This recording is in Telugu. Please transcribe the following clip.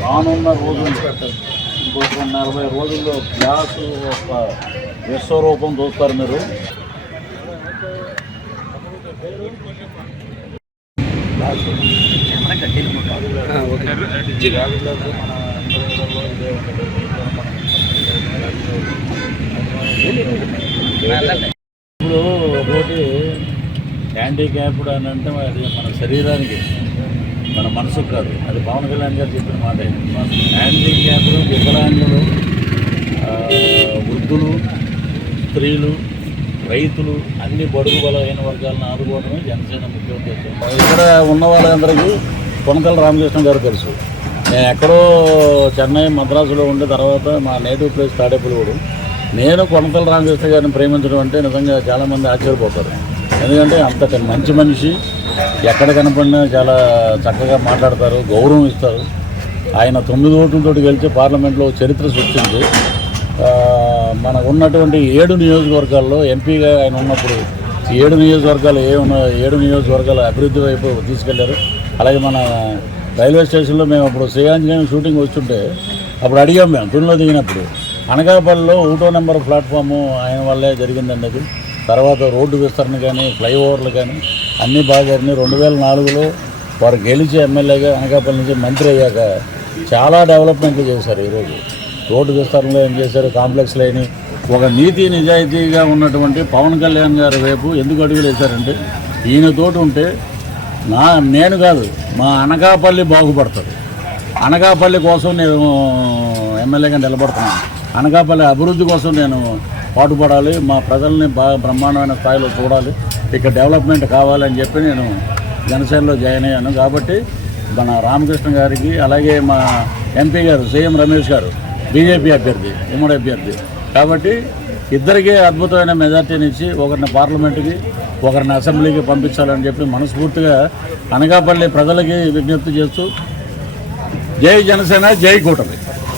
రానున్న రోజులు ఇంకొక నలభై రోజుల్లో గ్యాస్ ఒక విశ్వరూపం చూస్తారు మీరు. ఇప్పుడు ఒకటి హ్యాండిక్యాప్డ్ అని అంటే అది మన శరీరానికి మన మనసుకు కాదు. అది పవన్ కళ్యాణ్ గారు చెప్పిన మాట హ్యాండిక్యాప్డ్ వికలాంగులు వృద్ధులు స్త్రీలు రైతులు అన్ని బడుగు బలహీన వర్గాలను ఆదుకోవడమే జనసేన ముఖ్య ఉద్దేశం ఇక్కడ ఉన్న వాళ్ళందరికీ కొనకల రామకృష్ణ గారు తెలుసు. నేను ఎక్కడో చెన్నై మద్రాసులో ఉండే తర్వాత మా నేటివ్ ప్లేస్ తాడేపల్లిగూడు. నేను కొనతల రామకృష్ణ గారిని ప్రేమించడం అంటే నిజంగా చాలామంది ఆశ్చర్యపోతారు. ఎందుకంటే అంతటి మంచి మనిషి ఎక్కడ కనపడినా చాలా చక్కగా మాట్లాడతారు గౌరవం ఇస్తారు. ఆయన తొమ్మిది ఓట్లతో గెలిచి పార్లమెంట్లో చరిత్ర సృష్టించి మనకు ఉన్నటువంటి ఏడు నియోజకవర్గాల్లో ఎంపీగా ఆయన ఉన్నప్పుడు ఏడు నియోజకవర్గాలు ఏ ఉన్న ఏడు నియోజకవర్గాల అభివృద్ధి వైపు తీసుకెళ్ళారు. అలాగే మన రైల్వే స్టేషన్లో మేము అప్పుడు శ్రీయాంజనేయం షూటింగ్ వస్తుంటే అప్పుడు అడిగాం మేము తునిలో దిగినప్పుడు. అనకాపల్లిలో ఒకటో నెంబర్ ప్లాట్ఫాము ఆయన వల్లే జరిగిందండి అది. తర్వాత రోడ్డు విస్తరణ కానీ ఫ్లైఓవర్లు కానీ అన్నీ బాగా జరిగినాయి. రెండు వేల నాలుగులో వారు గెలిచి ఎమ్మెల్యేగా అనకాపల్లి నుంచి మంత్రి అయ్యాక చాలా డెవలప్మెంట్లు చేశారు ఈరోజు. రోడ్డు విస్తరణలో ఏం చేశారు కాంప్లెక్స్ లేని ఒక నీతి నిజాయితీగా ఉన్నటువంటి పవన్ కళ్యాణ్ గారి వైపు ఎందుకు అడుగులు వేశారంటే ఈయనతోటి ఉంటే నా నేను కాదు మా అనకాపల్లి బాగుపడుతుంది. అనకాపల్లి కోసం నేను ఎమ్మెల్యేగా నిలబడుతున్నాను. అనకాపల్లి అభివృద్ధి కోసం నేను పాటుపడాలి. మా ప్రజల్ని బాగా బ్రహ్మాండమైన స్థాయిలో చూడాలి. ఇక్కడ డెవలప్మెంట్ కావాలని చెప్పి నేను జనసేనలో జాయిన్ అయ్యాను. కాబట్టి మన రామకృష్ణ గారికి అలాగే మా ఎంపీ గారు సీఎం రమేష్ గారు బీజేపీ అభ్యర్థి ఉమ్మడి అభ్యర్థి. కాబట్టి ఇద్దరికీ అద్భుతమైన మెజార్టీని ఇచ్చి ఒకరిని పార్లమెంటుకి ఒకరిని అసెంబ్లీకి పంపించాలని చెప్పి మనస్ఫూర్తిగా అనకాపల్లి ప్రజలకి విజ్ఞప్తి చేస్తూ జై జనసేన జై కూటమి.